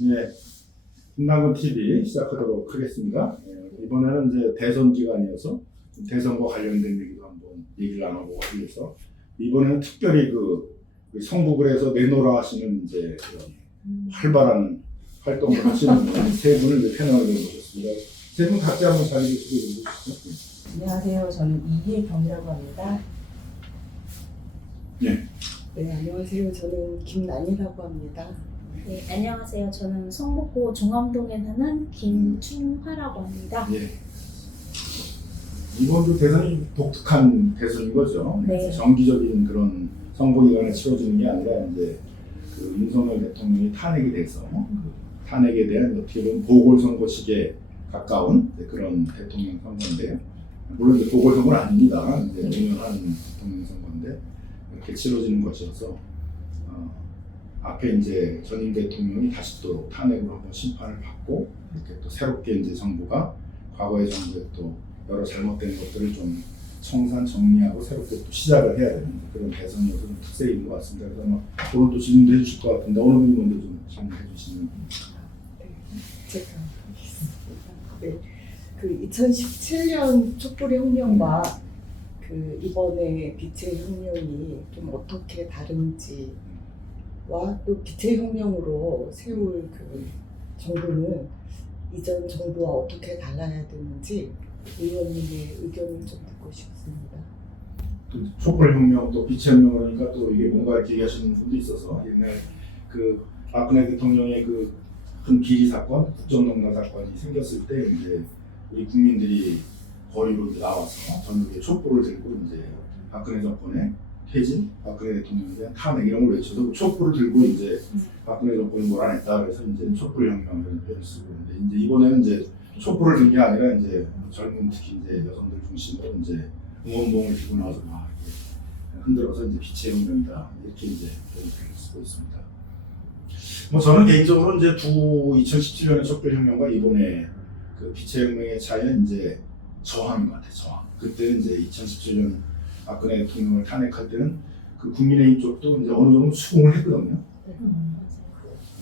네, 김남근 TV 시작하도록 하겠습니다. 이번에는 이제 대선 기간이어서 대선과 관련된 얘기도 한번 얘기를 나눠보고 위해서 이번에는 특별히 그 성북을에서 내노라 하시는 이제 그런 활발한 활동을 하시는 세 분을 이제 패널로 모셨습니다. 세 분 각자 한번 자기 소개 좀 해주시죠. 안녕하세요. 저는 이혜경이라고 합니다. 네. 네, 안녕하세요. 저는 김난이라고 합니다. 네, 안녕하세요. 저는 성북구 종암동에 사는 김충화라고 합니다. 예. 이번도 대선이 독특한 대선인 거죠. 네. 정기적인 그런 선거기간에 치러지는 게 아니라 이제 그 윤석열 대통령이 탄핵이 돼서 그 탄핵에 대한 어떻게 보면 보궐선거식에 가까운 그런 대통령 선거인데요. 물론 이제 보궐선거는 아닙니다. 이제 5년 한 대통령 선거인데 이렇게 치러지는 것이어서 앞에 이제 전임 대통령이 다시 또 탄핵으로 한번 심판을 받고 이렇게 또 새롭게 이제 정부가 과거의 정부의 또 여러 잘못된 것들을 좀 청산 정리하고 새롭게 또 시작을 해야 되는 그런 대선이 좀 특색인 것 같습니다. 그래서 아마 오늘 또 질문도 해주실 것 같은데 어느 분이 먼저 좀 질문해 주시면. 네, 제가 하겠습니다. 네, 그 2017년 촛불혁명과 그 이번에 빛의 혁명이 좀 어떻게 다른지와 또 빛의 혁명으로 세울 그 정부는 이전 정부와 어떻게 달라야 되는지 의원님의 의견을 좀 듣고 싶습니다. 또 촛불혁명 또 빛의 혁명 그러니까 또 이게 뭔가 이렇게 얘기하시는 분도 있어서 옛날 그 박근혜 대통령의 그 큰 비리 사건, 국정농단 사건이 생겼을 때 이제 우리 국민들이 거리로 나와서 전국에 촛불을 들고 이제 박근혜 정권의 퇴진, 박근혜 대통령에 대한 탄핵 이런 걸 외쳐서 촛불을 들고 이제 박근혜 정권을 몰아냈다 그래서 이제 촛불혁명을 표현을 쓰고 있는데 이제 이번에는 이제 촛불을 든 게 아니라 이제 젊은 특히 이제 여성들 중심으로 이제 응원봉을 들고 나와서 막 이렇게 흔들어서 이제 빛의 혁명이다 이렇게 이제 표현을 쓰고 있습니다. 뭐 저는 개인적으로 이제 2017년의 촛불혁명과 이번에 그 빛의 혁명의 차이는 이제 저항인 것 같아요. 저항. 그때는 이제 2017년 박근혜 대통령을 탄핵할 때는 그 국민의힘 쪽도 이제 어느 정도 수긍을 했거든요.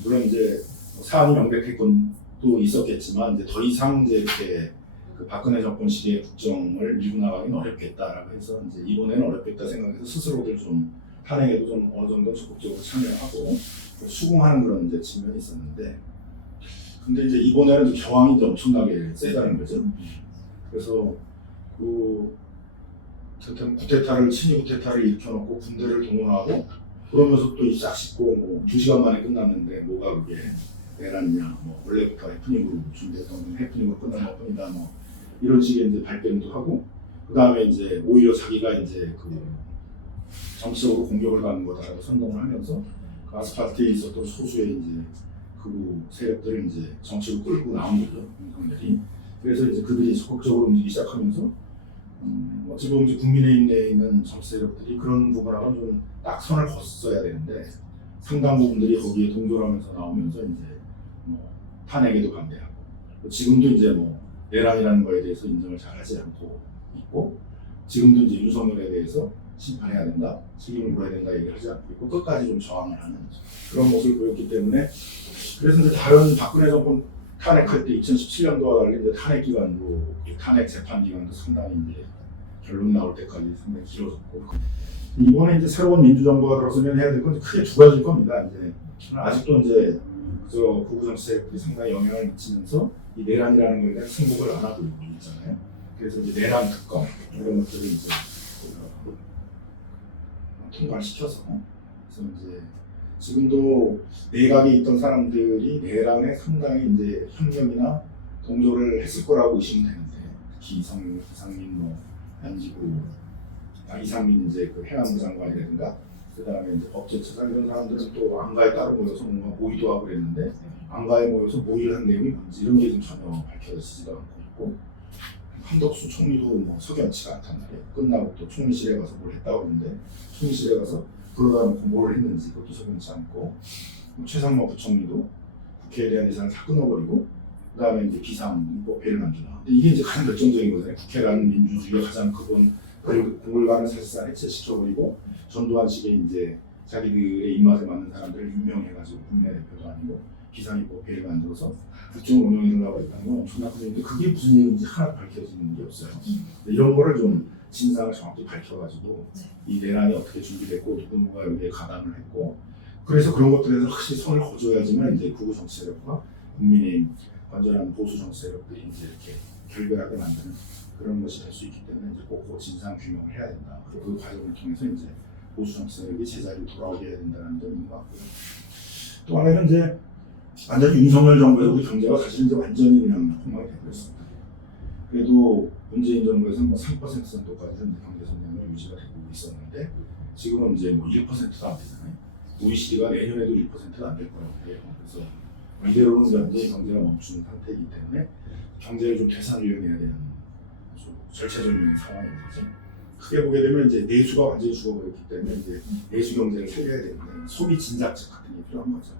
물론 이제 사안이 명백했건 또 있었겠지만 이제 더 이상 이제 이렇게 그 박근혜 정권 시기의 국정을 밀고 나가기는 어렵겠다라고 해서 이제 이번에는 어렵겠다 생각해서 스스로들 좀 탄핵에도 좀 어느 정도 적극적으로 참여하고 수긍하는 그런 이제 측면이 있었는데 근데 이제 이번에는 저항이 이제 엄청나게 세다는 거죠. 그래서 그 쿠데타를 친위 쿠데타를 일으켜놓고 군대를 동원하고 그러면서 또 싹 씻고 뭐 2시간 만에 끝났는데 뭐가 그게 내놨냐 뭐 원래부터 해프닝으로 준비했던 건 해프닝으로 끝난 것뿐이다 뭐 이런 식의 이제 발뺌도 하고 그 다음에 이제 오히려 자기가 이제 그 정치적으로 공격을 받는 거다라고 선동을 하면서 그 아스팔트에 있었던 소수의 이제 그 세력들을 이제 정치로 끌고 나온 거죠 윤석열이. 그래서 이제 그들이 적극적으로 움직이기 시작하면서 어찌 보면 이제 국민의힘 내에 있는 정치 세력들이 그런 부분하고는 좀 딱 선을 걷어야 되는데 상당 부분들이 거기에 동조하면서 나오면서 이제 뭐 탄핵에도 반대하고 지금도 이제 뭐 내란이라는 거에 대해서 인정을 잘 하지 않고 있고 지금도 이제 윤석열에 대해서 심판해야 된다, 책임을 물어야 된다 얘기를 하지 않고 있고 끝까지 좀 저항을 하는 그런 모습을 보였기 때문에 그래서 이제 다른 박근혜 정권 탄핵할 때 2017년도와 달리 이제 탄핵 기간도 탄핵 재판 기간도 상당히 이제 결론 나올 때까지 상당히 길어졌고 이번에 이제 새로운 민주정부가 들어서면 해야 될 건 크게 두 가지일 겁니다. 이제 아직도 이제 그저 극우 정치 세력들이 상당히 영향을 미치면서 이 내란이라는 거에 대한 승복을 안 하고 있잖아요. 그래서 이제 내란 특검 이런 것들을 이제 통과시켜서 그래서 이제 지금도 내각에 있던 사람들이 내란에 상당히 이제 협력이나 동조를 했을 거라고 의심은 되는데 특히 이상민 뭐 안지구 이상민 이제 그 해양부 장관이라든가 그 다음에 이제 법제처장 이런 사람들은 또 안가에 따로 모여서 뭔가 모의도 하고 그랬는데 안가에 모여서 모의를 한 내용이 뭔지 이런 게 좀 전혀 밝혀지지도 않고 있고 한덕수 총리도 뭐 석연치가 않단 말이에요. 끝나고 또 총리실에 가서 뭘 했다고 하는데 총리실에 가서 그러다 놓고 뭘 했는지 그것도 석연치 않고 최상목 부총리도 국회에 대한 예산을 다 끊어버리고 그 다음에 이제 비상입법회를 만드나 근데 이게 이제 가장 결정적인 거잖아요. 국회라는 민주주의의 가장 크건 공을가는 사실상 해체시켜버리고 전두환식의 이제 자기들의 입맛에 맞는 사람들을 임명해가지고 국민의 대표도 아니고 비상입법회를 만들어서 국정 운영하려고 했다는 건 엄청난 일인데 그게 무슨 얘기인지 하나 밝혀지는 게 없어요. 이런 거를 좀 진상을 정확히 밝혀가지고 이 내란이 어떻게 준비됐고 누가 여기에 가담을 했고 그래서 그런 것들에서 확실히 손을 거줘야지만 이제 극우 정치 세력과 국민의 완전한 보수 정치 세력들이 이제 이렇게 결별하게 만드는 그런 것이 될 수 있기 때문에 이제 꼭 그 진상 규명을 해야 된다. 그리고 그 과정을 통해서 이제 보수 정치 세력이 제자리로 돌아오게 해야 된다는 점인 것 같고요. 또 하나는 이제 완전히 윤석열 정부에서 우리 경제가 사실 이제 완전히 그냥 폭망이 되고 있습니다. 그래도 문재인 정부에서는 뭐 3% 정도까지 현재 경제 성장률 유지가 되고 있었는데 지금은 이제 뭐 1%도 안 되잖아요. UECD가 내년에도 1%도 안 될 거라고 해요. 그래서 이대로는 현재 경제가 멈춘 상태이기 때문에 경제를 좀 되살려내야 되는 아주 절체절명의 상황인 거죠. 크게 보게 되면 이제 내수가 완전히 죽어버렸기 때문에 이제 내수 경제를 살려야 되는데 소비 진작책 같은 게 필요한 거죠.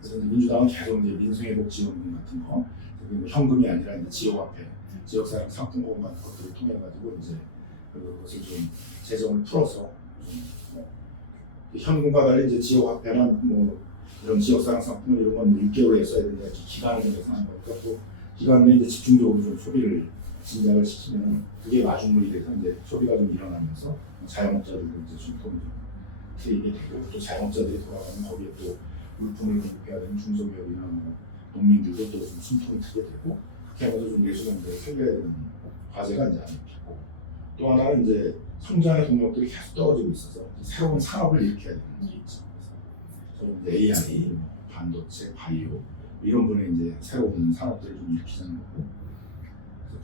그래서 이제 민주당은 계속 이제 민생회복 지원금 같은 거, 뭐 현금이 아니라 이제 지역화폐, 지역사랑 상품권 같은 것들을 통해 가지고 이제 그것을 좀 재정을 풀어서 좀 현금과 달리 이제 지역화폐나 뭐 이런 지역사랑 상품 이런 건 6개월에 써야 된다 이렇게 기간을 정해서 하는 거니까 또 기간 내에 이제 집중적으로 좀 소비를 진작을 시키면 그게 마중물이 돼서 이제 소비가 좀 일어나면서 자영업자들도 이제 숨통이 좀 트이게 되고 또 자영업자들이 돌아가면 거기에 또 물품을 공급해야 되는 중소기업이나 뭐 농민들도 또 좀 숨통이 트게 되고 그렇게 하면서 좀 내수 경제를 살려야 되는 과제가 이제 아니겠고 또 하나는 이제 성장의 동력들이 계속 떨어지고 있어서 새로운 산업을 일으켜야 되는 게 있죠. 그래서 이제 AI, 뭐 반도체, 바이오 이런 분야에 이제 새로운 산업들을 좀 일으키자는 거고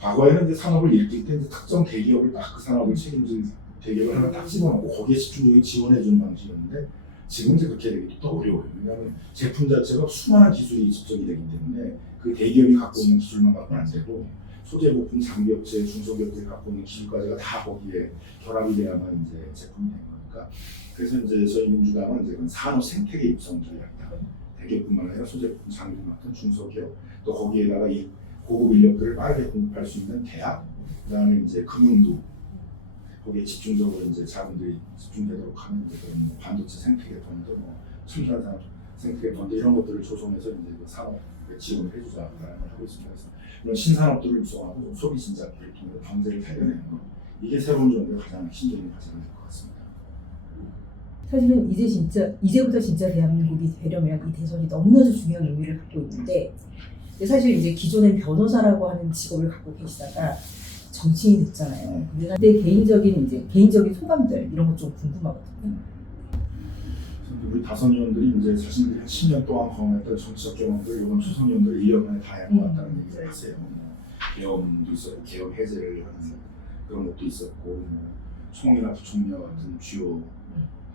과거에는 이제 산업을 일으킬 때 이제 특정 대기업을 딱 그 산업을 책임질 대기업을 하나 딱 집어넣고 거기에 집중적인 지원해 주는 방식이었는데 지금 이제 그렇게 되기 또 어려워요. 왜냐하면 제품 자체가 수많은 기술이 집적이 되기 때문에 그 대기업이 갖고 있는 기술만 갖고는 안 되고 소재 부품, 장비업체, 중소기업들이 갖고 있는 기술까지가 다 거기에 결합이 돼야만 이제 제품이 되는 거니까 그래서 이제 저희 민주당은 이제 산업 생태계 육성 전략이다. 대기업뿐만 아니라 소재 부품, 장비 같은 중소기업 또 거기에다가 이 고급 인력들을 빠르게 공급할 수 있는 대학, 그다음에 이제 금융도 거기에 집중적으로 이제 자본들이 집중되도록 하는 이제 그런 뭐 반도체 생태계 펀드, 뭐 첨단 산업 생태계 펀드 이런 것들을 조성해서 이제 그 산업에 지원을 해주자라는 걸 하고 있습니다. 그래서 이런 신산업들을 육성하고 소비 진작을 통해 경제를 살려내는 것 이게 새로운 정부의 가장 핵심적인 과제가 될 것 같습니다. 사실은 이제부터 진짜 대한민국이 되려면 이 대선이 너무나도 중요한 의미를 갖고 있는데 사실 이제 기존엔 변호사라고 하는 직업을 갖고 계시다가 정치인이 됐잖아요. 근데 개인적인 소감들 이런 것 좀 궁금하거든요. 우리 다선 의원들이 이제 자신들이 한 10년 동안 경험했던 정치적 경험들 이번 초선 의원들이 1년 만에 다 해야 것 같다는 얘기를 하세요. 계엄도 있었고 계엄 해제를 하는 그런 것도 있었고 뭐 총리나 부총리와 같은 주요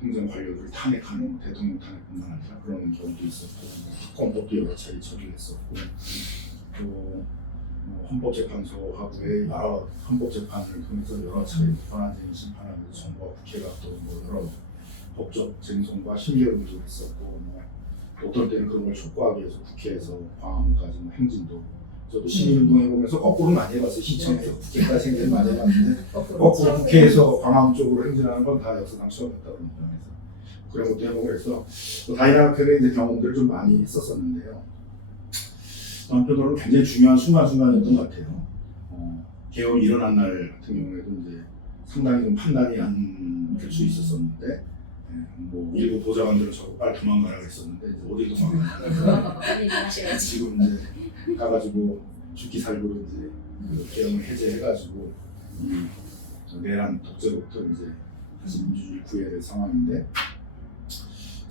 행정 관료들을 탄핵하는 대통령 탄핵뿐만 아니라 그런 경우도 있었고 헌법도 여러 차례 처리를 했었고 또 헌법재판소하고의 여러 헌법재판을 통해서 여러 차례 권한쟁의 심판하면서 정부와 국회가 또 뭐 여러 법적 쟁송과 심계론도 했었고 뭐 어떨 때는 그런 걸 촉구하기 위해서 국회에서 광화문까지 뭐 행진도 저도 시민운동 해보면서 거꾸로 많이 해봤어요. 시청에서 국회까지 행진 많이 해봤는데 거꾸로 국회에서 광화문 쪽으로 행진하는 건 다 역사상 처음이었다고 합니다. 그런 것도 해보고 해서 다이나믹하게 이제 경험들을 좀 많이 했었었는데요. 한편으로는 굉장히 중요한 순간이었던 것 같아요. 계엄이 일어난 날 같은 경우에도 이제 상당히 좀 판단이 안 될 수 있었었는데 뭐 일부 보좌관들은 저거 빨리 도망가라고 했었는데 이제 어디 도망가냐 지금 이제 가가지고 죽기 살고로 이제 그 계엄을 해제해가지고 이 내란 독재로부터 이제 다시 민주주의 구해야 될 상황인데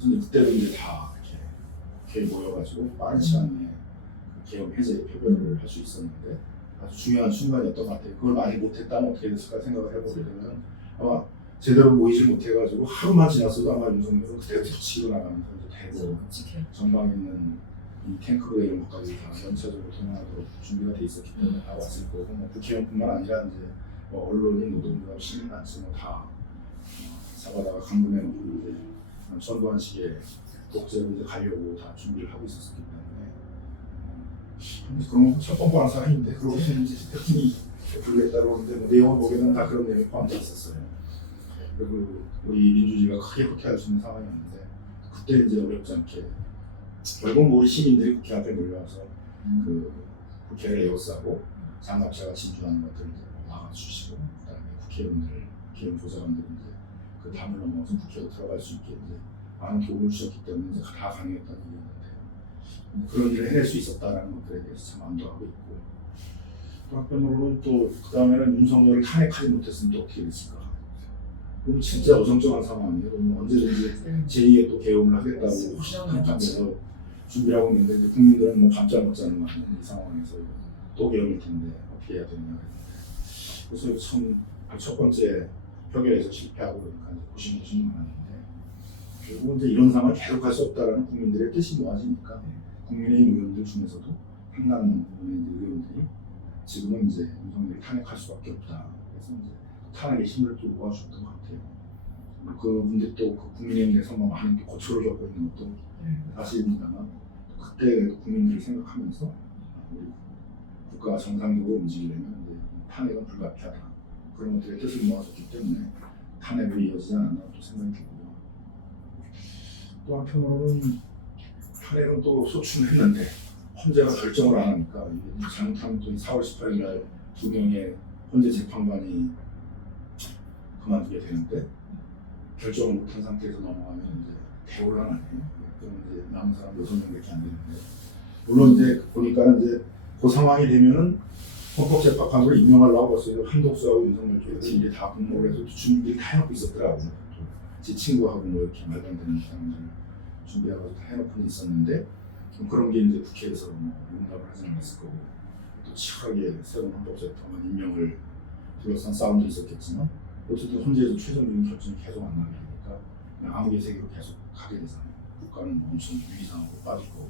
그래서 그때도 이제 다 이렇게 모여가지고 빠른 시간 내에 계엄 해제 표결을 할 수 있었는데 아주 중요한 순간이었던 것 같아요. 그걸 많이 못했다면 어떻게 됐을까 생각을 해보게 되면 아마 제대로 모이질 못해가지고 하루만 지났어도 아마 윤석열은 그때부터 치고 나가면서 대구 전방에 있는 이 탱크부대 이런 것까지 다 연차적으로 동원하도록 준비가 돼 있었기 때문에 다 왔을 거고 뭐 국회의원뿐만 아니라 이제 뭐 언론인, 노동자, 시민단체 뭐다 잡아다가 강금해 놓고 이제 전두환 식의 독재로 이제 가려고 다 준비를 하고 있었기 때문에 그런 거 첫 뻔뻔한 사람인데 그러고 이제 대통령이 불렀다고 하는데 뭐 내용을 보게는 다 그런 내용이 포함되어 있었어요. 그리고 우리 민주주의가 크게 후퇴할 수 있는 상황이었는데 그때 이제 어렵지 않게 결국 우리 시민들이 국회 앞에 몰려와서 그 국회를 에워싸고 장갑차가 진주하는 것들을 이제 막아주시고 그다음에 국회의원 조사관들이 이제 그 담을 넘어서 국회로 들어갈 수 있게 이제 많은 도움을 주셨기 때문에 이제 다 가능했다는 얘기였는데 그런 일을 해낼 수 있었다라는 것들에 대해서 참 안도하고 있고 또 한편으로는 또 그 다음에는 윤석열을 탄핵하지 못했으면 또 어떻게 됐을까? 그럼 진짜 어정쩡한 상황이에요. 그럼 언제든지 제2의 또 개엄을 하겠다고 한판에서 준비를 하고 있는데 이제 국민들은 뭐 깜짝 못 자는 거 아니에요. 이 상황에서 또 개엄일 텐데 어떻게 해야 되느냐. 그래서 참 첫 번째 표결에서 실패하고 그러니까 고심고심이 많았는데 결국은 이제 이런 상황을 계속할 수 없다라는 국민들의 뜻이 모아지니까 국민의힘 의원들 중에서도 상당 부분의 이제 의원들이 지금은 이제 윤석열을 탄핵할 수밖에 없다. 그래서 이제 탄핵의 힘을 또 모아줬던 것 같아요. 그분들 또그 국민의힘 내에서 뭐 많은 또 고초를 겪고 있는 것도 사실입니다만 그때 국민들을 생각하면서 우리 국가가 정상적으로 움직이려면 이제 탄핵은 불가피하다. 그런 것들의 뜻을 모아줬기 때문에 탄핵으로 이어지지 않았나 또 생각이 들고요. 또 한편으로는 탄핵은 또 소추했는데 헌재가 결정을 안 하니까 이게 잘못하면 또 4월 18일 날 2명의 헌재 재판관이 그만두게 되는데 결정을 못한 상태에서 넘어가면 이제 대혼란 아니에요. 그럼 이제 남은 사람 6명밖에 안 되는데 물론 이제 보니까 이제 그 상황이 되면은 헌법재판관으로 임명하려고 벌써 한독수하고 윤석열 쪽에서 이제 다 공모를 해서 준비를 다 해놓고 있었더라고요. 제 친구하고 뭐 이렇게 말도 안 되는 사람들 준비하고 다 해놓고 있었는데 그런 게 이제 국회에서 뭐 용납을 하지 않았을 거고 또 치열하게 새로운 헌법재판관 임명을 둘러싼 싸움도 있었겠지만 어쨌든 헌재에서 최종적인 결정이 계속 안 나게 되니까 그냥 암흑의 세계로 계속 가게 되잖아요. 국가는 엄청 위기상으로 빠질 거고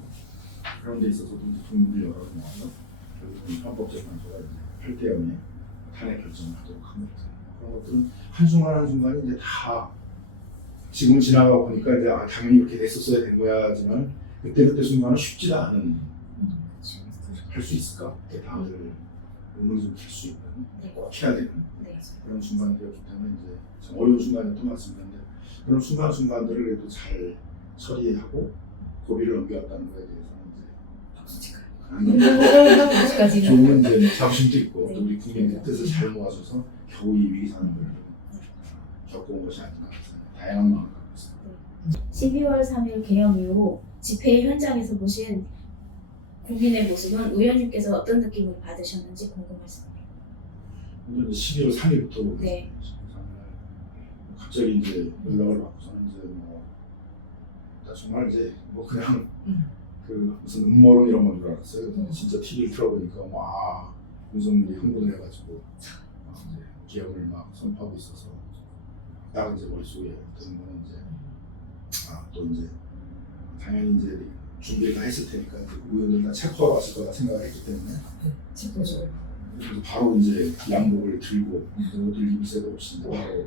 그런 데 있어서도 이제 국민들 여러 모아서 결국은 헌법재판소가 이제 8대0의 탄핵 결정을 하도록 합니다. 그런 것들은 한순간이 이제 다 지금 지나가고 보니까 이제 당연히 이렇게 됐었어야 된 거야지만 그때 순간은 쉽지가 않은 할 수 있을까? 그때 다들 의문을 좀 들 수 있는 꼭 해야 되는 그런 순간들이었기 때문에 이제 참 어려운 순간이었던 것 같습니다. 그런 순간들을 그래도 잘 처리하고 고비를 넘겨왔다는 거에 대해서는 이제 좋은 이제 자부심도 있고 또 우리 국민의 뜻을 잘 모아줘서 겨우 이 위기 상황을 겪어온 것이 아닌가 다양한 마음을 갖고 있습니다. 12월 3일 개엄 이후 집회 현장에서 보신 국민의 모습은 의원님께서 어떤 느낌을 받으셨는지 궁금했습니다. 먼저 12월 3일부터 네. 갑자기 이제 연락을 받고서는 이제 뭐 정말 이제 뭐 그냥 그 무슨 음모론 이런 건 줄 알았어요. 진짜 TV를 틀어보니까 와 윤석열이 흥분을 해가지고 이제 개혁을 막 선포하고 있어서 딱 이제 머릿속에 드는 거는 이제 또 이제 당연히 이제 준비를 다 했을 테니까 이제 의원들 다 체크하러 왔을 거다 생각을 했기 때문에 그래서 바로 이제 양복을 들고 옷을 입을 새도 없이 바로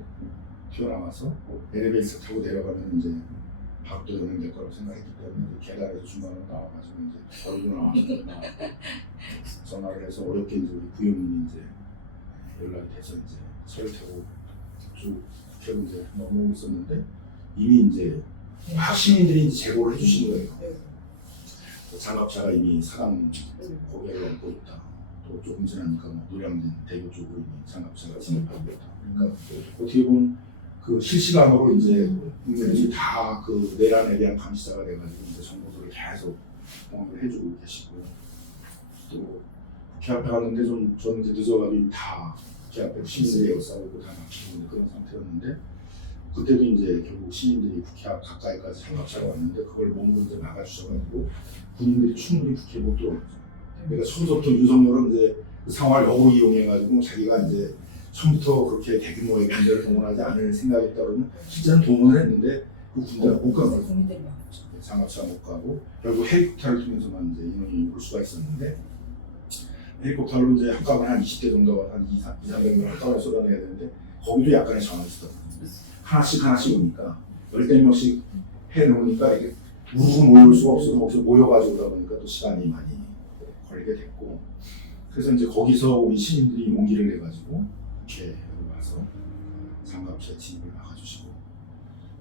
튀어나와서 엘리베이터 타고 내려가면 이제 밥도 연행될 거라고 생각했기 때문에 계단에서 중간으로 나와가지고 이제 버리고 나와서 전화를 해서 어렵게 이제 우리 부위원님이 이제 연락이 돼서 이제 차를 타고 쭉 국회로 이제 넘어오고 있었는데 이미 이제 시민들이 이제 제보를 해주신 거예요. 장갑차가 이미 사당 고개를 넘고 있다. 또 조금 지나니까 뭐 노량진 대교 쪽으로 이미 장갑차가 진입하고 있다. 그러니까 어떻게 보면 그 실시간으로 이제 국민들이 다 그 내란에 대한 감시자가 돼가지고 이제 정보들을 계속 공유를 해주고 계시고 또 국회 앞에 갔는데 저는 이제 늦어가지고 다 국회 앞에 시민들이 에워싸고 다 막히고 그런 상태였는데 그때도 이제 결국 시민들이 국회 앞 가까이까지 장갑차가 왔는데 그걸 몸으로 이제 막아주셔가지고 군인들이 충분히 국회에 못 들어오죠. 그러니까 처음부터 윤석열은 이제 그 상황을 역으로 이용해가지고 자기가 이제 처음부터 그렇게 대규모의 군대를 동원하지 않을 생각이었다 그러면 실제는 동원을 했는데 그 군대가 못 가고 장갑차 못 가고 결국 헬리콥터를 통해서만 이제 인원이 올 수가 있었는데 헬리콥터로 이제 한꺼번에 한 20대 정도가 한 200~300명을 한꺼번에 쏟아내야 되는데 거기도 약간의 저항이 있었거든요. 하나씩 오니까 10~100명씩 해놓으니까 이게 우르르 모일 수가 없어서 거기서 모여가지고 오다 보니까 또 시간이 많이 걸리게 됐고 그래서 이제 거기서 우리 시민들이 용기를 내가지고 이렇게 와서 장갑차 진입을 막아주시고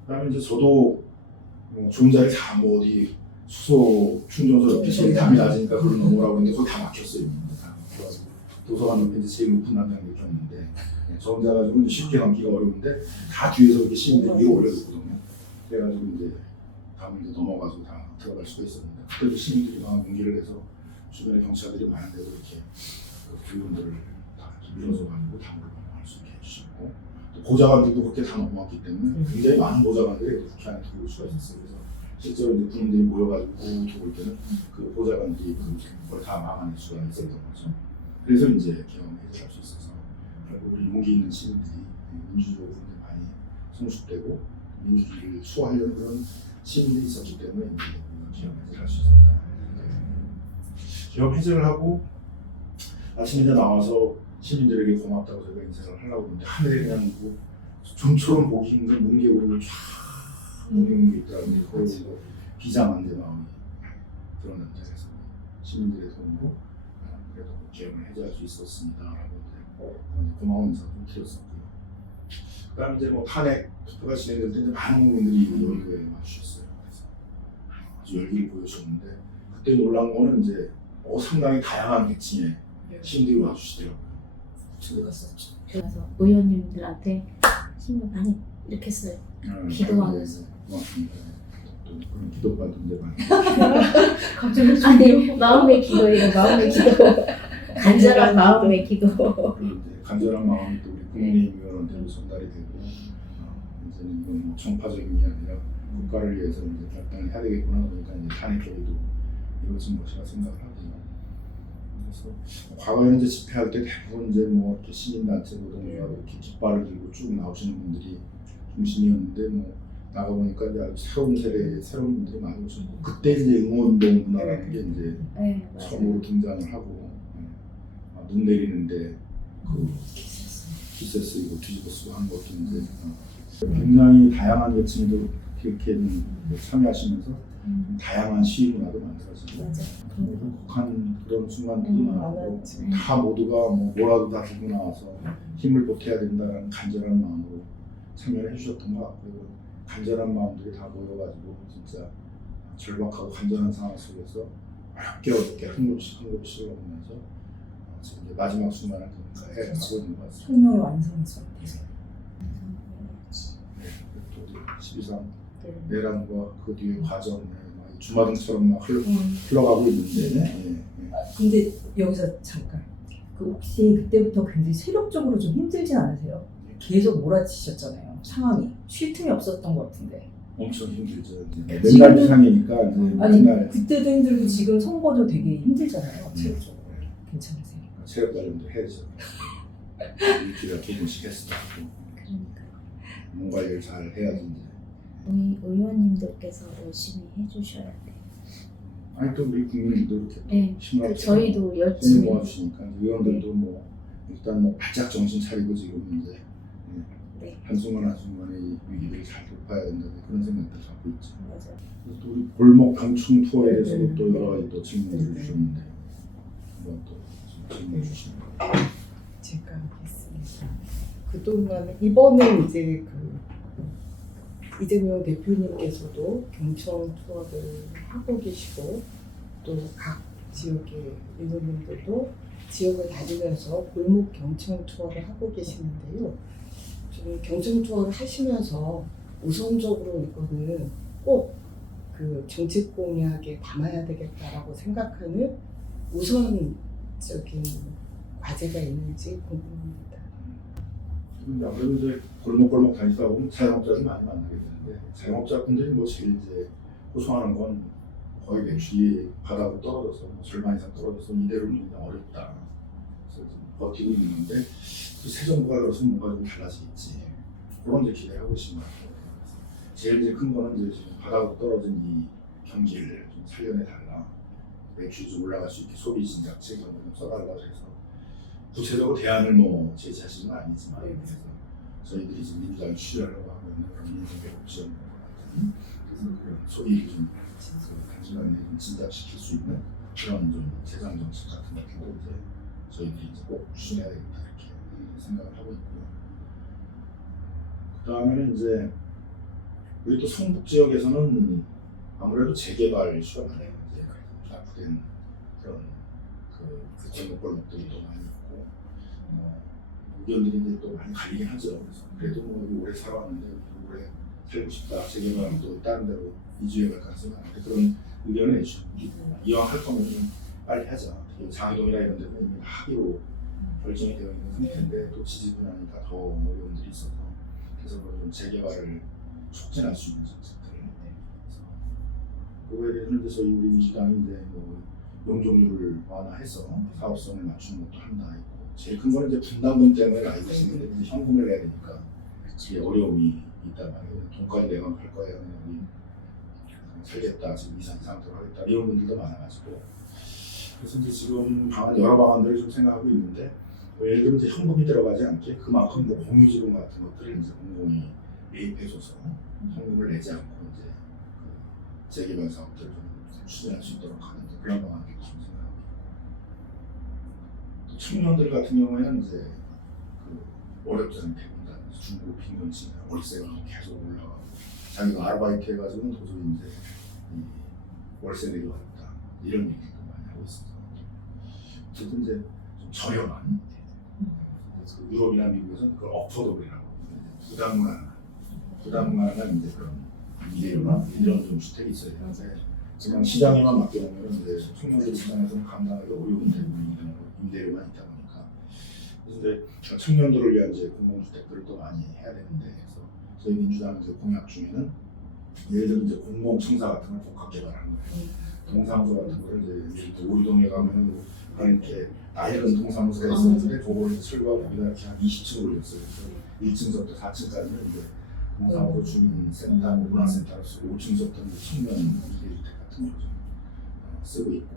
그다음에 이제 저도 좋은 자리 다 뭐 어디 수소 충전소 옆에 제일 담이 낮으니까 그걸 넘어라고 했는데 거기 다 막혔어요. 다 막혀가지고 도서관 옆에 이제 제일 높은 담장이 있었는데 저 혼자 가지고 이제 쉽게 넘기가 어려운데 다 뒤에서 이렇게 시민들이 위로 올려줬거든요. 그래가지고 이제 담을 이제 넘어가지고 다 들어갈 수가 있었는데 그때도 시민들이 막 용기를 해서 주변에 경찰들이 많은데도 이렇게 그 교원들을 다 밀어서 가지고 담을 넘어갈 수 있게 해주시고 또 보좌관들도 그렇게 다 넘어왔기 때문에 굉장히 많은 보좌관들이 그렇게 안에 들어올 수가 있었어요. 그래서 실제로 이제 군인들이 모여가지고 들어올 때는 그 보좌관들이 그걸 다 막아낼 수가 있었던 거죠. 그래서 이제 계엄을 해제할 수 있어서 결국 우리 용기 있는 시민들이 민주적으로 많이 성숙되고 민주주의를 수호하려는 그런 시민들이 있었기 때문에 이제 계엄 해제를 할 수 있었다. 계엄 해제를 하고 아침에 이제 나와서 시민들에게 고맙다고 저희가 인사를 하려고 하는데 하늘에 그냥 뭐 좀처럼 보기 힘든 문개구름이 쫙 오는 게 있더라고요. 거기 보고 비장한 데 마음이 들었는데 그래서 시민들의 도움으로 그래도 계엄을 해제할 수 있었습니다라고 고마운 인사 좀 드렸었고요. 그다음 이제 뭐 탄핵 투표가 진행될 때 이제 많은 국민들이 여의도에 와주셨어요. 그래서 아주 열기를 보여주셨는데 그때 놀란 거는 이제 상당히 다양한 계층의 시민들이 와주시더라고요. 들어갔었죠. 그래서 의원님들한테 힘을 많이 일으켰어요. 기도하면서. 고맙습니다. 또 그런 기도받은 데 많이. 갑자기 아니 마음의 기도예요. 마음의 기도. 간절한 마음의 기도. 그런데 간절한 마음이 또 우리 국민의힘의원한테도 전달이 되고 이제는 이건 뭐 정파적인 게 아니라 국가를 위해서 이제 결단을 해야 되겠구나 그러니까 이제 탄핵 결의도 이루어진 것이라 생각을 하고요. 그래서 과거에는 이제 집회할 때 대부분 이제 뭐 이렇게 시민단체 노동조합 이렇게 깃발을 들고 쭉 나오시는 분들이 중심이었는데 뭐 나가 보니까 이제 아주 새로운 세대의 새로운 분들이 많이 오셨고 그때 이제 응원동 문화라는 게 이제 네, 처음으로 등장을 하고 눈 내리는데 그 기세 쓰이고 뒤집어 쓰고 하는 것도 이제 굉장히 다양한 계층도 이렇게 좀 참여하시면서 다양한 시위 문화도 만들어지고 행복한 그런 순간들이 많았고 다 모두가 뭐 뭐라도 다 들고 나와서 힘을 보태야 된다는 간절한 마음으로 참여를 해주셨던 것 같고요. 간절한 마음들이 다 모여가지고 진짜 절박하고 간절한 상황 속에서 어렵게 한 걸음씩 오면서 지금 이제 마지막 순간을 해 가고 있는 것 같습니다. 혁명의 완성이죠. 또 12.3 내란과 그 뒤의 과정 주마등처럼 막 흘러가고 있는데 근데 여기서 잠깐 혹시 그때부터 굉장히 체력적으로 좀 힘들진 않으세요? 계속 몰아치셨잖아요. 상황이 쉴 틈이 없었던 것 같은데. 엄청 힘들죠. 맨날 비상이니까 아니 맨날 그때도 힘들고 지금 선거도 되게 힘들잖아요. 체력적으로. 괜찮으세요? 체력 관련도 해야죠. 일주일에 두 번씩 했을 고 그러니까 몸 관리를 잘 해야지 이제. 의원님들께서 열심히 해주셔야 돼요. 아니 또 우리 국민들도 이렇게 네, 힘을 저희도 힘을 열심히. 모아주시니까 의원들도 뭐 일단 뭐 바짝 정신 차리고 지금 이제 네. 한순간 한순간에 이 위기를 잘 돌파해야 된다는 그런 생각도 갖고 있죠. 맞아요. 그래서 또 우리 골목 방충 투어에 대해서도 또 여러 가지 또 질문을 주셨는데 한번 또 질문 주시면 제가 하겠습니다. 그동안 이번에 이제 이재명 대표님께서도 경청 투어를 하고 계시고 또 각 지역의 의원님들도 지역을 다니면서 골목 경청 투어를 하고 계시는데요. 좀 경청 투어를 하시면서 우선적으로 이거는 꼭 그 정책 공약에 담아야 되겠다라고 생각하는 우선적인 과제가 있는지 궁금합니다. 아무래도 이제 골목골목 다니다 보면 자영업자들 많이 만나게 되는데 자영업자분들이 뭐 제일 이제 호소하는 건 거의 매출이 바닥으로 떨어져서 절반 이상 떨어져서 이대로는 그냥 어렵다. 그래서 좀 버티고 있는데 새 정부가 들어서 뭔가 좀 달라지겠지. 그런 이제 기대하고 계신 것 같아요. 제일 이제 큰 거는 이제 지금 바닥으로 떨어진 이 경기를 좀 살려내 달라. 매출이 좀 올라갈 수 있게 소비 진작책 이런 거좀 써달라 해서 구체적으로 대안을 뭐 제시하시는 건 아니지만 그래서 저희들이 지금 민주당이 추진하려고 하고 있는 그런 민생의 옵션 같은 그래서 그런 소비를 좀 단시간에 좀 진작시킬 수 있는 그런 좀 재정 정책 같은 것들도 이제 저희들이 이제 꼭 추진해야 되겠다 이렇게 생각을 하고 있고요. 그 다음에는 이제 우리 또 성북 지역에서는 아무래도 재개발 이슈가 많아요. 이제 낙후된 그런 그 골목골목들이 또 많이 있고 의견들이 이제 또 많이 갈리긴 하죠. 그래서 그래도 뭐 여기 오래 살아왔는데 오래 살고 싶다. 재개발하면 또 다른 데로 이주해 갈 가능성이 많은데 그런 의견을 내주시고 이왕 할 거면 좀 빨리 하자. 장애동이나 이런 데는 이미 합의로 결정이 되어 있는 상태인데 또 지지 분야니까 더 어려움들이 있어서 그래서 좀 재개발을 촉진할 수 있는 정책들. 그거에 대해서는 저희 우리 민주당이 이제 뭐 용적률을 완화해서 사업성을 맞추는 것도 한다 있고 제일 큰 거는 이제 분담금 때문에 나이 드시는데 이제 현금을 내야 되니까 그게 어려움이 있단 말이에요. 돈까지 내가 할 거야 여기 살겠다 지금 이 상태로 하겠다 이런 분들도 많아가지고 그래서 이제 지금 여러 방안들을 좀 생각하고 있는데 예를 들면 이제 현금이 들어가지 않게 그만큼 뭐 공유지분 같은 것들을 이제 공공이 매입해줘서 현금을 내지 않고 이제 그 재개발 사업들을 좀 추진할 수 있도록 하는 그런 방안들을 좀 생각하고 있고 청년들 같은 경우에는 이제 그 어렵잖아요. 대부분 중고 빈곤층 월세가 계속 올라가고 자기가 아르바이트 해가지고는 도저히 이제 이 월세 내기 어렵다 이런 얘기도 많이 하고 있어서 어쨌든 이제 좀 저렴한 그 유럽이나 미국에서는 그걸 어포더블이라고 부담가능한 이제 그런 임대료나 이런 좀 주택이 있어야 되는데 그냥 시장에만 맡겨놓으면 이제 청년들 입장에서는 감당하기 어려운 임대료만 있다 보니까 그래서 이제 청년들을 위한 이제 공공주택들을 또 많이 해야 되는데 그래서 저희 민주당 이제 공약 중에는 예를 들면 이제 공공청사 같은 걸 복합 개발하는 거예요. 동사무소 같은 거를 이제 오류동에 가면은 이렇게 낡은 동사무소가 있었는데 그거를 철거하고 거기다 이렇게 한 20층을 올렸어요. 그래서 1층부터 4층까지는 이제 동사무소 주민센터, 문화센터로 쓰고 5층부터 청년 임대주택 같은 걸 좀 쓰고 있고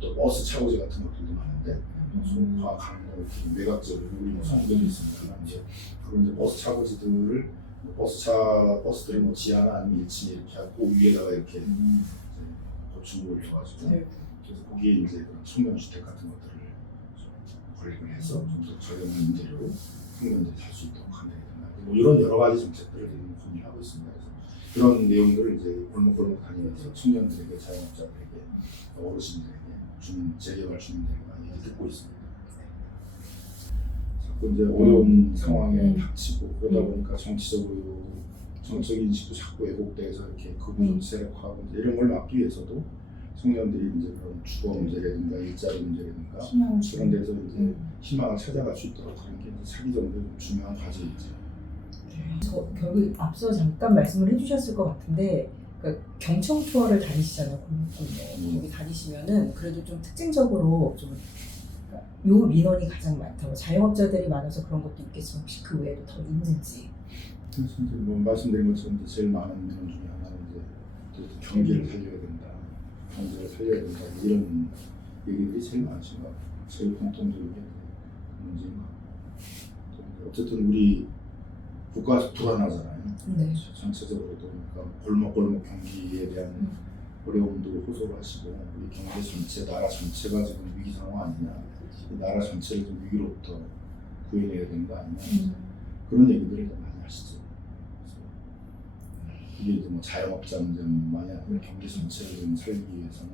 또 버스 차고지 같은 것들도 많은데 송파, 강북, 외곽지역에 우리 뭐 성대도 있습니다. 이제 그런 이제 버스 차고지들을 버스들이 뭐 지하나 아니면 1층에 이렇게 하고 위에다가 이렇게 고층을 올려가지고 그래서 거기에 이제 그런 청년 주택 같은 것들을 좀 건립을 해서 좀 더 저렴한 임대료로 청년들이 살 수 있도록 하는 뭐 이런 여러 가지 정책들을 지금 고민하고 있습니다. 그래서 그런 내용들을 이제 골목골목 다니면서 청년들에게, 자영업자들에게, 어르신들에게, 재개발 주민들에게 많이 듣고 있습니다. 자꾸 이제 어려운 상황에 닥치고 그러다 보니까 정치적으로 정책 인식도 자꾸 왜곡돼서 이렇게 극우 세력화하고 이런 걸 막기 위해서도 청년들이 이제 그런 주거 문제라든가 일자리 문제라든가 그런 데서 이제 희망을 찾아갈 수 있도록 하는 게 차기적으로 좀 중요한 과제이죠. 저 결국 앞서 잠깐 말씀을 해주셨을 것 같은데 그러니까 경청 투어를 다니시잖아요. 거기 다니시면은 그래도 좀 특징적으로 좀 요 민원이 가장 많다고 자영업자들이 많아서 그런 것도 있겠지만 혹시 그 외에도 더 있는지. 그래서 이제 뭐 말씀드린 것처럼 이제 제일 많은 민원 중에 하나는 이제 경기를 살려야 된다, 경제를 살려야 된다 이런 얘기들이 제일 많죠. 제일 공통적인 게 문제인 것 같고 어쨌든 우리 국가에서 불안하잖아요. 네. 전체적으로도 그러니까 골목골목 경기에 대한 어려움도 호소를 하시고 우리 경제 전체, 나라 전체가 지금 위기 상황 아니냐, 이 나라 전체를 좀 위기로부터 구해내야 되는 거 아니냐 그런 얘기들을 많이 하시죠. 그래서 이게 이제 뭐 자영업자 문제만이 아니라 경제 전체를 좀 살리기 위해서는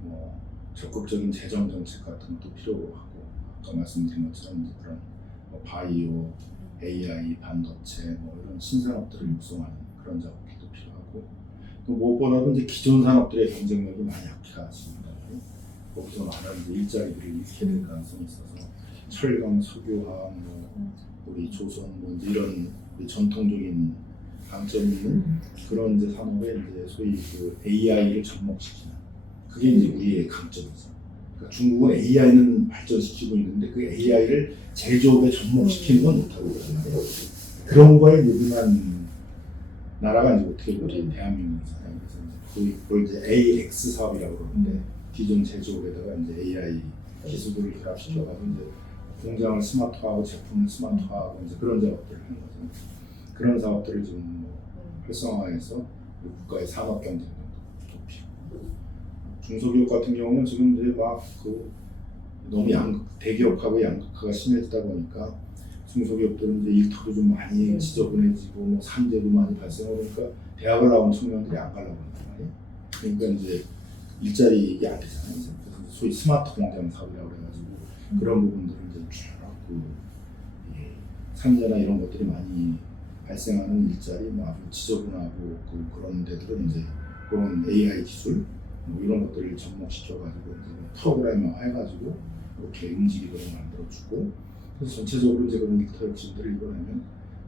뭐 적극적인 재정 정책 같은 것도 필요로 하고 아까 말씀드린 것처럼 이제 그런 뭐 바이오 AI, 반도체, 뭐 이런 신산업들을 육성하는 그런 작업들도 필요하고 또 무엇보다도 이제 기존 산업들의 경쟁력이 많이 약해졌습니다. 거기서 많은 일자리들을 잃게 될 가능성이 있어서 철강, 석유화학, 뭐 우리 조선, 뭐 이제 이런 전통적인 강점이 있는 그런 이제 산업에 이제 소위 그 AI를 접목시키는 그게 이제 우리의 강점이죠. 그러니까 중국은 AI는 발전시키고 있는데 그 AI를 제조업에 접목시키는 건 못하고 있거든요. 그런 거에 유능한 나라가 이제 어떻게 보면 대한민국이잖아요. 그래서 그걸 이제 AX 사업이라고 그러는데 기존 제조업에다가 이제 AI 기술을 결합시켜가지고 이제 공장을 스마트화하고 제품을 스마트화하고 이제 그런 작업들을 하는 거죠. 그런 사업들을 지금 뭐 활성화해서 국가의 산업 경쟁력도 높이고 중소기업 같은 경우는 지금 이제 막 그 너무 대기업하고 양극화가 심해지다 보니까 중소기업들은 이제 일터도 좀 많이 지저분해지고 뭐 산재도 많이 발생하니까 대학을 나온 청년들이 안 가려고 한단 말이에요. 그러니까 이제 일자리 이게 안 되잖아요. 그래서 소위 스마트 공장 사업이라고 그래가지고 그런 부분들을 이제 쭉그 산재나 이런 것들이 많이 발생하는 일자리, 뭐 아주 지저분하고 그런 데들은 이제 그런 AI 기술 뭐 이런 것들을 접목시켜가지고 이제 프로그래머 해가지고 이렇게 움직이도록 만들어주고 그래서 전체적으로 이제 그런 일터 혁신들을 이뤄내면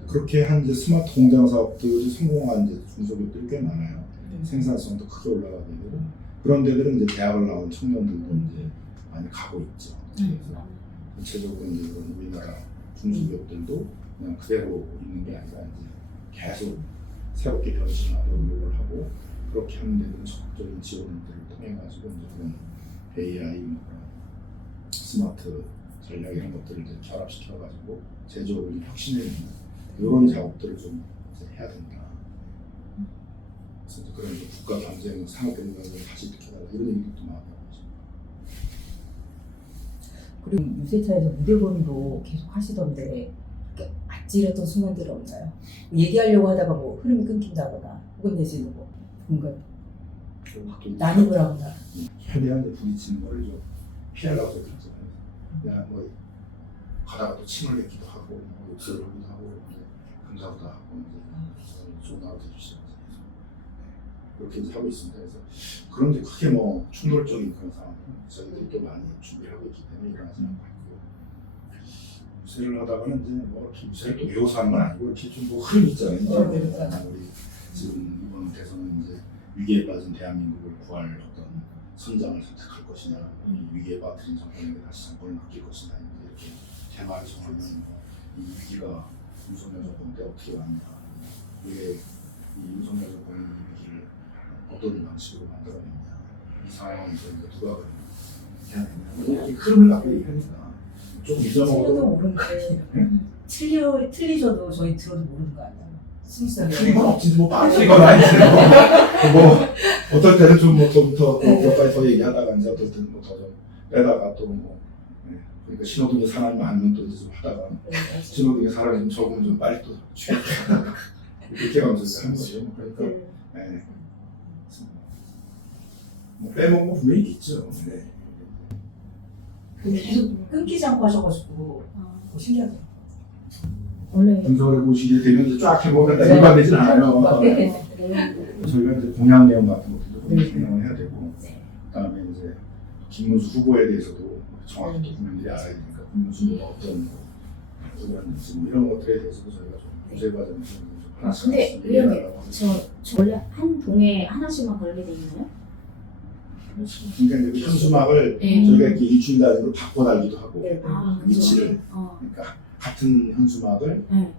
그렇게 한 이제 스마트 공장 사업들이 성공한 이제 중소기업들이 꽤 많아요. 생산성도 크게 올라가게 되고 그런 데들은 이제 대학을 나온 청년들도 이제 많이 가고 있죠. 그래서 전체적으로 이제 그런 우리나라 중소기업들도 그냥 그대로 있는 게 아니라 이제 계속 새롭게 변신하도록 노력을 하고 그렇게 하는 데는 적극적인 지원들을 통해 가지고 이제 그런 AI, 뭐 그런 스마트 전략 이런 것들을 이제 결합시켜 가지고 제조업을 혁신해내는 이런 작업들을 좀 이제 해야 된다. 그래서 그런 이제 국가 경쟁, 산업 경쟁을 다시 일으켜달라 이런 얘기도 많이 하고 그리고 유세차에서 무대범위로 계속 하시던데 아찔했던 순간들이 없나요? 얘기하려고 하다가 뭐 흐름이 끊긴다거나 혹은 내지 뭐 뭔가 난입을 하거나 최대한 이제 부딪히는 거를 좀 피하려고 했잖아요. 그냥 뭐 가다가 또 침을 뱉기도 하고 뭐 욕설을 하기도 하고 금사도 하고 이제 좋은 하루 되주시죠. 그렇게 이제 하고 있습니다. 그래서 그런 게 크게 뭐 충돌적인 그런 상황은 저희들이 또 많이 준비를 하고 있기 때문에 일어나지 않고 있고요. 유세를 하다가는 이제 뭐 이렇게 유세를 또 외워서 하는 건 아니고 이렇게 좀 뭐 흐름이 있잖아요. 우리 지금 이번 대선은 이제 위기에 빠진 대한민국을 구할 어떤 선장을 선택할 것이냐, 위기에 빠뜨린 정권에게 다시 정권을 맡길 것이냐 이렇게 테마를 정하면 이 위기가 윤석열 정권 때 어떻게 왔냐, 왜 이 윤석열 정권이 이 위기를 어떤 방식으로 만들어냈냐, 이 상황에서 누가 해야 되냐, 이렇게 흐름을 갖고 얘기하니까 조금 틀려도 잊어먹어도 모르는 거 아니에요? 틀리셔도 저희 들어도 모르는 거 아니에요? 스무스하게 틀린 건 없지 뭐 빠뜨린 건 아니지 뭐 어떨 때는 좀 뭐 몇 가지 더 얘기하다가 이제 어떨 때는 뭐 더 좀 빼다가 또 뭐 그러니까 신호등에 사람이 많으면 또 이제 좀 하다가 신호등에 사람이 좀 적으면 좀 빨리 또 취하고 그렇게 하면서 하는 거죠. 그러니까 네. 뭐 빼먹은 거 분명히 있죠. 네. 계속 끊기지 않고 하셔가지고 뭐 신기하죠. 원래 분석을 보시게 되면 이제 쫙 해보면 다 일반되진 않아요. 저희가 이제 공약 내용 같은 것들도 좀 설명을 해야 되고 그다음에 이제 김문수 후보에 대해서도 정확히 또 국민들이 알아야 되니까 김문수 후보가 어떤 후보였는지 뭐 이런 것들에 대해서도 저희가 좀 조세 과정에서 좀 하나씩 근데 하나씩 의원님, 얘기하려고 하고 저 원래 한 동에 하나씩만 걸게 돼 있나요? 그러니까 이제 현수막을 네. 저희가 이렇게 일주일 단위로 바꿔 달기도 하고 아, 위치를 어. 그러니까 같은 현수막을 네.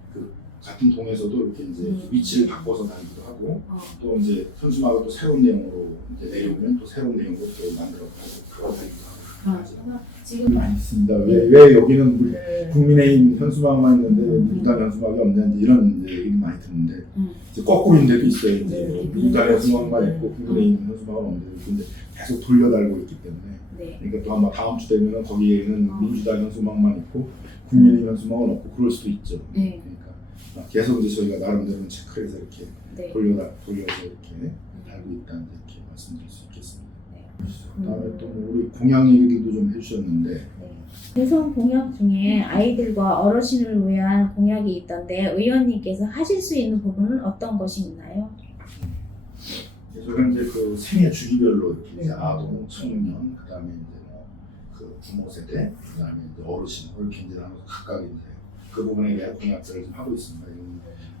같은 동에서도 이렇게 이제 위치를 바꿔서 달기도 하고 어. 또 이제 현수막을 또 새로운 내용으로 이제 내려오면 또 새로운 내용으로 또 만들어 가지고 달기도 하고 그러니까 지금 많이 있습니다. 왜 여기는 우리 네. 국민의힘 현수막만 있는데 왜 민주당 현수막이 없냐 이런 이제 얘기 많이 듣는데 이제 거꾸로인 데도 있어요. 이제 민주당 현수막만 있고 국민의힘 현수막은 없는데 근데 계속 돌려달고 있기 때문에 네. 그러니까 또 아마 다음 주 되면은 거기에는 민주당 현수막만 있고 국민의힘 현수막은 없고 그럴 수도 있죠. 네. 그러니까 계속 이제 저희가 나름대로 체크를 해서 이렇게 네. 돌려서 이렇게 달고 있다 이렇게 말씀드릴 수 있겠습니다. 그다음에 또 뭐 우리 공약 얘기도 좀 해주셨는데 대선 공약 중에 아이들과 어르신을 위한 공약이 있던데 의원님께서 하실 수 있는 부분은 어떤 것이 있나요? 저희가 이제 그 생애 주기별로 이렇게 이제 아동, 청년, 그다음에 이제 뭐 그 부모 세대, 그다음에 이제 어르신 이렇게 이제 나눠서 각각 이제 그 부분에 대한 공약들을 좀 하고 있습니다.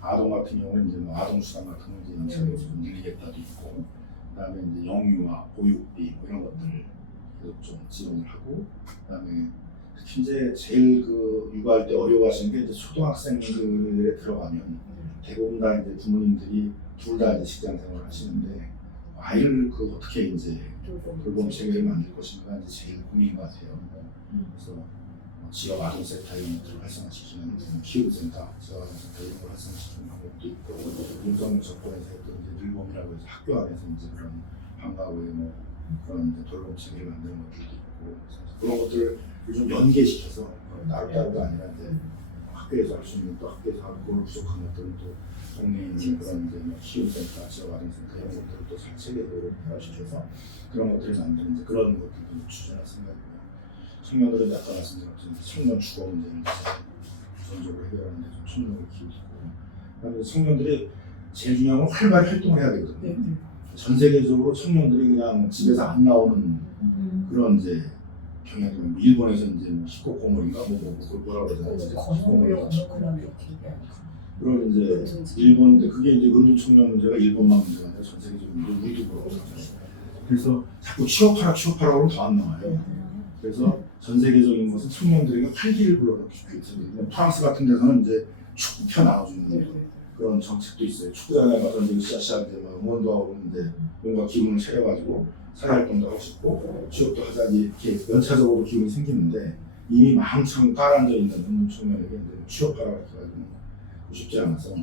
아동 같은 경우는 이제 뭐 아동 수당 같은 거 이제 연체로 좀 늘리겠다도 있고, 그다음에 이제 영유아, 보육비 뭐 이런 것들을 계속 좀 지원을 하고, 그다음에 특히 이제 제일 그 육아할 때 어려워하시는 게 이제 초등학생들에 들어가면 대부분 다 이제 부모님들이 둘 다 이제 직장 생활을 하시는데 아이를 그 어떻게 이제 돌봄 체계를 만들 것인가 이제 제일 고민인 것 같아요. 그래서 지역 아동센터 이런 것들을 활성화시키는 키우센터, 지역 아동센터 이런 걸 활성화시키는 방법도 있고, 윤석열 정권에서 또 이제 늘봄이라고 해서 학교 안에서 이제 그런 방과 후에 뭐 그런 이제 돌봄 체계를 만드는 것들도 있고, 그래서 그런 것들을 좀 연계시켜서 따로따로가 아니라 이제 학교에서 할 수 있는 또 학교에서 하고 그걸 부족한 것들은 또 동네에 있는 그런 이제 뭐 키움센터, 지역아동센터 이런 것들을 또 체계적으로 폐화시켜서 그런 것들을 만드는 이제 그런 것들도 추진할 생각이고요. 청년들은 아까 말씀드린 것처럼 청년 주거 문제를 우선적으로 해결하는 데 좀 청년을 키우고 그다음에 청년들이 제일 중요한 건 활발히 활동을 해야 되거든요. 네. 전 세계적으로 청년들이 그냥 집에서 안 나오는 그런 이제 경향이 뭐 일본에서 이제 뭐 히코코모리인가 그걸 뭐라 그러잖아요. 건물로 건너거나 이렇게 얘기하는 그런 이제 일본인데 그게 이제 은둔 청년 문제가 일본만 문제가 아니라 전 세계적으로 우리도 그렇고 그래서 자꾸 취업하라 그러면 더 안 나와요. 그래서 전 세계적인 것은 청년들에게 활기를 불러넣기 위해서 프랑스 같은 데서는 이제 축구 편 나눠주는 그런 정책도 있어요. 축구장에 가서 이제 으쌰으쌰한테 막 응원도 하고 이제 뭔가 기분을 차려가지고 사회활동도 하고 싶고 취업도 하자 이렇게 연차적으로 기분이 생기는데 이미 망청 깔아앉아 있는 은둔 청년에게 이제 취업하라고 해가지고 쉽지 않아서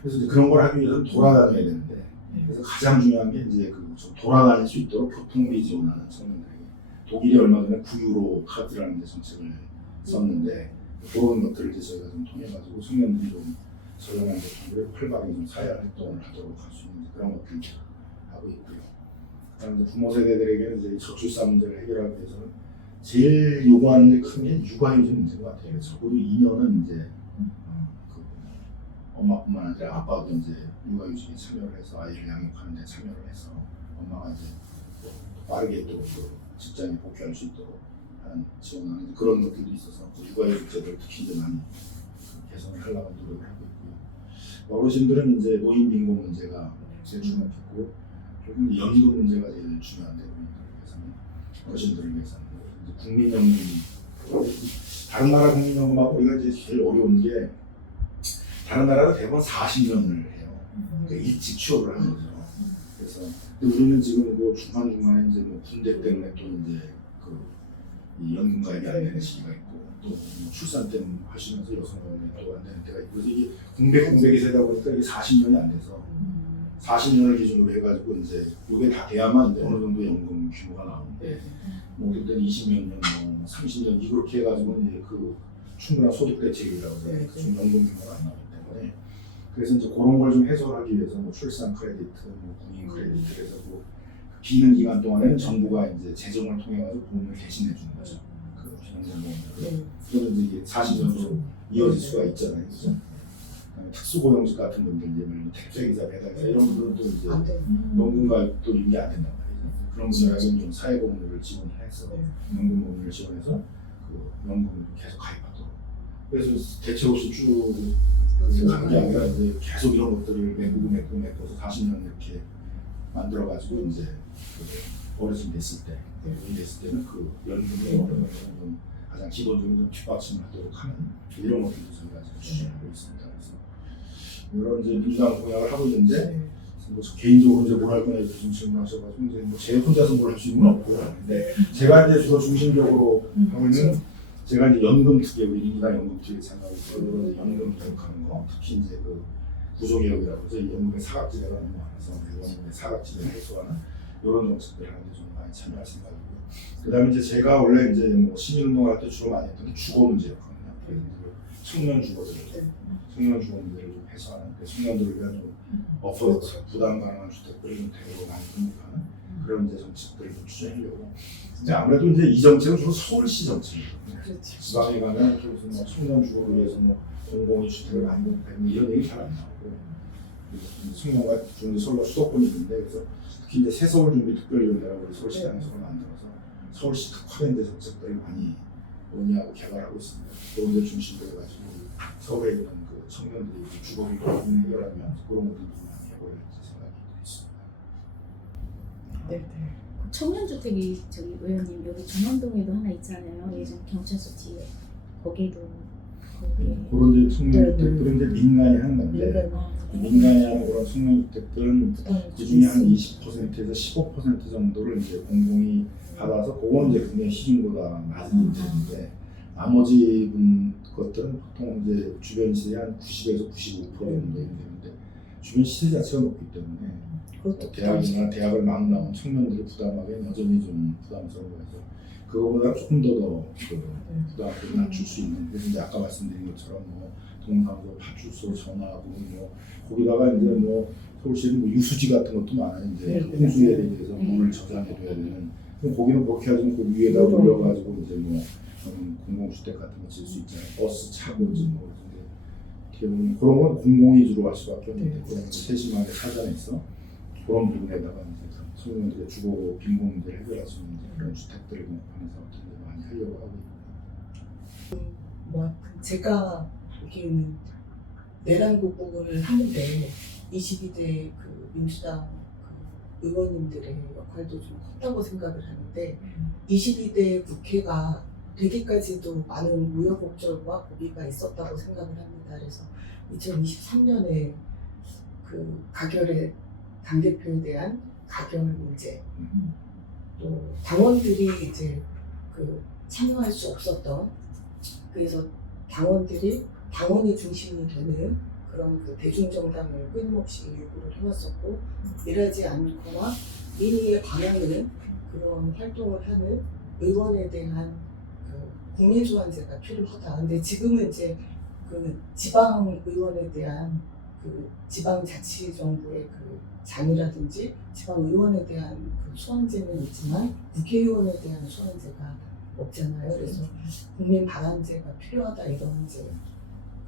그래서 이제 그런 걸 하기 위해서는 돌아다녀야 되는데 그래서 가장 중요한 게 이제 그 좀 돌아다닐 수 있도록 교통비 지원하는 청년들에게 독일이 얼마 전에 9유로 카드라는 정책을 썼는데 그런 것들을 이제 저희가 좀 통해가지고 청년들이 좀 저렴한 교통비를 활발히 좀 사회 활동을 하도록 할 수 있는 그런 것들을 하고 있고요. 그다음에 부모 세대들에게는 이제 저출산 문제를 해결하기 위해서는 제일 요구하는 데 큰 게 육아휴직 문제인 것 같아요. 적어도 2년은 이제 그 엄마뿐만 아니라 아빠도 이제 육아휴직에 참여를 해서 아이를 양육하는 데 참여를 해서 엄마가 이제 빠르게 또 그 직장에 복귀할 수 있도록 하는 지원하는 그런 것들도 있어서 그 육아휴직 제도를 특히 이제 많이 개선을 하려고 노력을 하고 있고요. 어르신들은 이제 노인 빈곤 문제가 제일 주목했고 조금 연금 문제가 제일 중요한데 우리나라에서는 어르신들을 위해서는 이제 국민연금이 다른 나라 국민연금하고 우리가 이제 제일 어려운 게 다른 나라가 대부분 40년을 해요. 그러니까 일찍 취업을 하는 거죠. 그래서 근데 우리는 지금 그 중간중간에 이제 뭐 군대 때문에 또 이제 이 연금 가입이 안 되는 시기가 있고 또 뭐 출산 때문에 하시면서 여성분이 또 안 되는 때가 있고 그래서 이게 공백이 세다 보니까 이게 40년이 안 돼서 40년을 기준으로 해가지고 이제 이게 다 돼야만 이제 어느 정도 연금 규모가 나오는데 뭐 그때는 20몇 년, 뭐 30년 이렇게 해가지고 이제 그 충분한 소득 대책이라고 해서 그 연금 규모가 안 나오기 때문에 그래서 이제 그런 걸 좀 해소하기 위해서 뭐 출산 크레디트, 뭐 군인 크레디트 그래서 뭐 비는 기간 동안에는 정부가 이제 재정을 통해 가지고 보험을 대신해 주는 거죠. 그 비연금보험을. 그러면 이제 이게 40년으로 이어질 수가 있잖아요, 그죠? 특수고용직 같은 분들 이제 뭐 택배기사, 배달기사 이런 분들도 이제 연금 가입도 이게 안 된단 말이죠. 그런 분들에게는 좀 사회보험료를 지원해서 연금보험료를 지원해서 그 연금을 계속 가입하도록. 그래서 대책 없이 쭉 가는 게 아니라 이제 계속 이런 것들을 메꾸고 40년 이렇게 만들어가지고 이제 그 어르신 됐을 때, 노인 됐을 때는 그 연금을 가장 기본적인 좀 뒷받침을 하도록 하는 이런 것들도 저희가 지금 추진하고 있습니다. 그래서 이런 이제 민주당 공약을 하고 있는데 뭐 개인적으로 이제 뭘 할 거냐 이렇게 좀 질문하셔가지고 이제 뭐 제 혼자서 뭘 할 수 있는 건 없고요. 근데 제가 이제 주로 중심적으로 하고 있는 제가 이제 연금 특혜 우리 민주당 연금 특혜 참여하고 있어요. 연금 개혁하는 거 특히 이제 그 구조개혁이라고 해서 연금의 사각지대가 너무 많아서 연금의 사각지대를 해소하는 이런 정책들 하는데 좀 많이 참여할 생각이고요. 그다음에 이제 제가 원래 이제 뭐 시민운동을 할 때 주로 많이 했던 게 주거 문제였거든요. 그래서 청년 주거들을 좀 해소하는 청년들을 위한 좀 어퍼 부담 가능한 주택들을 좀 대거 많이 공급하는 그런 이제 정책들을 좀 추진하려고. 근데 아무래도 이제 이 정책은 주로 서울시 정책이거든요. 지방에 가면 무슨 뭐 청년 주거를 위해서 뭐 공공의 주택을 많이 공급하는 이런 얘기 잘 안 나오고 청년과 중에 서울과 수도권이 있는데 그래서 특히 이제 새서울 준비 특별위원회라고 우리 서울시장에서 만들어서 서울시 특화된 데 정책들을 많이 논의하고 개발하고 있습니다. 그런 데 중심으로 해가지고 서울에 있는 그 청년들이 주거비 고민을 해결하면 그런 것들도 많이 해볼 생각이 있습니다. 네. 청년주택이 저기 의원님 여기 중앙동에도 하나 있잖아요. 예전 경찰서 뒤에 거기도 그런 이제 청년주택들은 이제 민간이 하는 건데 민간이 하는 그런 청년주택들은 그 중에 한 20%에서 15% 정도를 이제 공공이 받아서 그건 이제 굉장히 시중보다 낮은 인테리어인데 나머지 것들은 보통 이제 주변 시세 한 90에서 95% 정도 되는데 주변 시세 자체가 높기 때문에 그것도 대학이나 대학을 막 나온 청년들이 부담하기엔 여전히 좀 부담스러운 거죠. 그거보다 조금 더 부담을 낮출 수 있는. 그래서 이제 아까 말씀드린 것처럼 뭐 동사무소, 파출소, 전화하고 뭐 거기다가 이제 뭐 서울시는 뭐 유수지 같은 것도 많아요. 이제 홍수에 대해서 물을 저장해둬야 되는. 그럼 거기는 그렇게 하지 그 위에다 올려가지고 이제 뭐 공공주택 같은 거 질 수 있잖아요. 버스 차고 뭐 이제 어떻게 보면 그런 건 공공이 주로 할 수밖에 없는데 그런 거 세심하게 찾아내서 그런 부분에다가 이제 소유민들의 주거 빈곤 문제를 해결할 수 있는 그런 주택들을 공급하는 사업들을 많이 하려고 하고 있습니다. 뭐 제가 보기에는 내란국국을 하는데 22대 그 민주당 그 의원님들의 역할도 좀 컸다고 생각을 하는데 22대 국회가 되기까지도 많은 우여곡절과 고비가 있었다고 생각을 합니다. 그래서 2023년에 그 가결의 당대표에 대한 가결 문제, 또 당원들이 이제 그 참여할 수 없었던, 그래서 당원이 중심이 되는 그런 그 대중정당을 끊임없이 요구를 해왔었고, 일하지 않거나 민의에 반하는 그런 활동을 하는 의원에 대한 그 국민소환제가 필요하다. 근데 지금은 이제 그 지방 의원에 대한 그 지방자치정부의 그 장이라든지 지방 의원에 대한 그 소환제는 있지만 국회의원에 대한 소환제가 없잖아요. 그래서 국민 반환제가 필요하다 이런 이제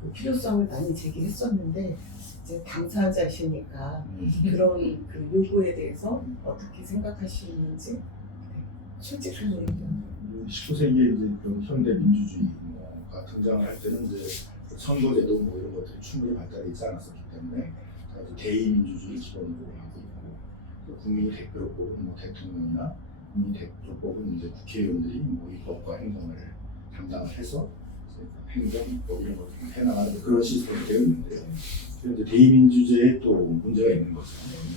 그 필요성을 많이 제기했었는데 이제 당사자시니까 그런 그 요구에 대해서 어떻게 생각하시는지 솔직한 의견. 19세기에 이제 그런 현대 민주주의가 등장을 할 때는 이제 선거제도 뭐 이런 것들이 충분히 발달이 있지 않았었기 때문에 대의민주주의를 기본으로 하고 있고 국민이 대표로 뽑은 뭐 대통령이나 국민이 대표로 뽑은 이제 국회의원들이 뭐 입법과 행정을 담당을 해서 행정, 입법 이런 것들을 해나가는 그런 시스템이 되어 있는데요. 그런데 대의민주제에 또 문제가 있는 거죠.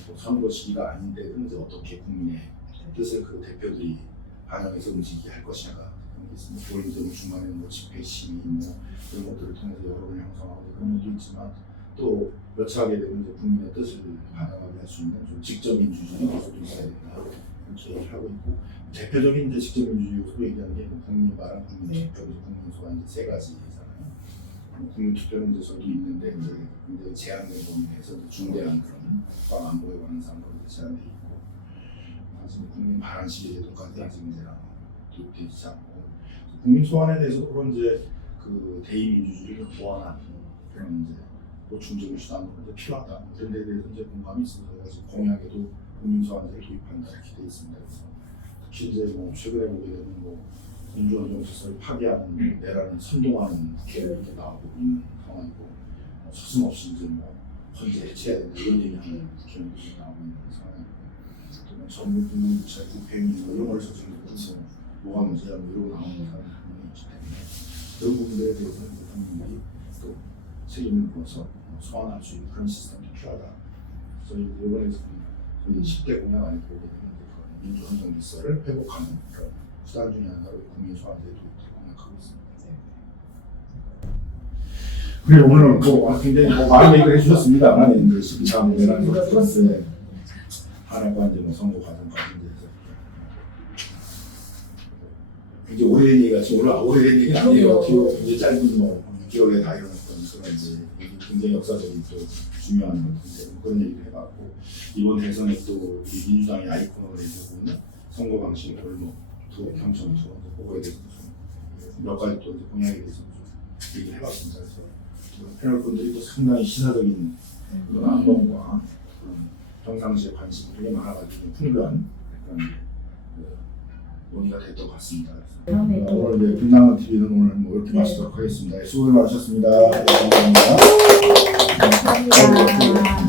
또 선거 시기가 아닌데도 이제 어떻게 국민의 뜻을 그 대표들이 반영해서 움직이게 할 것인가 그런 게 있습니다. 보리점 중간에 뭐 집회 시위 뭐 이런 것들을 통해서 여론을 형성하고 그런 것도 있지만 또 여차하게 되면 이제 국민의 뜻을 반영하게 할 수 있는 좀 직접 민주주의 요소도 있어야 된다 이렇게 얘기를 하고 있고 대표적인 이제 직접 민주주의 요소로 얘기하는 게 국민 발언, 국민 투표, 국민 소환 이제 세 가지잖아요. 국민 투표는 이제 저도 있는데 이제 굉장히 제한된 범위 내에서 중대한 그런 국방 안보에 관한 사항으로 제한돼 있고 사실 국민 발언 시기 제도까지 아직 이제 도입되지 않고 국민 소환에 대해서 그런 이제 그 대의민주주의를 보완하는 그런 이제 보충적인 수단으로 이제 필요하다 이런 데 대해서 이제 공감이 있어서 지금 공약에도 국민 소환제를 도입한다 이렇게 돼 있습니다. 그래서 특히 이제 뭐 최근에 보게 되면 뭐 민주헌정 질서를 파괴하는 내란을 선동하는 국회의원도 나오고 있는 상황이고 서슴없이 이제 뭐 헌재 해체해야 된다 이런 얘기하는 국회의원들이 나오고 있는 상황이고 또 전국 공무원부처의 국회의원 이런 걸 저지르고 뭐가 문제야 뭐 이러고 나오는 사람이 있기 때문에 그런 부분들에 대해서는 이제 국민들이 또 책임을 물어서 소환할 수 있는 그런 시스템이 필요하다. 저희 이번에 저희 10대 공약 안에 보게 되는 민주헌정 질서를 회복하는 그런 수단 중에 하나로 국민 소환제도 공약하고 있습니다. 그래 오늘 뭐 굉장히 뭐 많은 얘기를 해주셨습니다만 이제 12.3 내란 프로세스 하나가 이제 뭐 선거 과정까지 이제 오래된 얘기가 오래된 얘기는 아니에요. 굉장히 짧은 뭐 6개월에 다 일어났던 그런 이제 굉장히 역사적인 또 중요한 그런 얘기를 해봤고 이번 대선에 또 민주당의 아이콘으로 내세우는 선거 방식 골목 또 경청 투어 그거에 대해서 몇 가지 또 이제 공약에 대해서 좀 얘기를 해봤습니다. 그래서 패널 분들이 또 상당히 시사적인 그런 안목과 평상시에 관심이 되게 많아가지고 풍부한 그런 논의가 됐던 것 같습니다. 다음에 또 오늘 빛나는 TV는 오늘 뭐 이렇게 마치도록 하겠습니다. 수고들 많으셨습니다. 감사합니다. 감사합니다.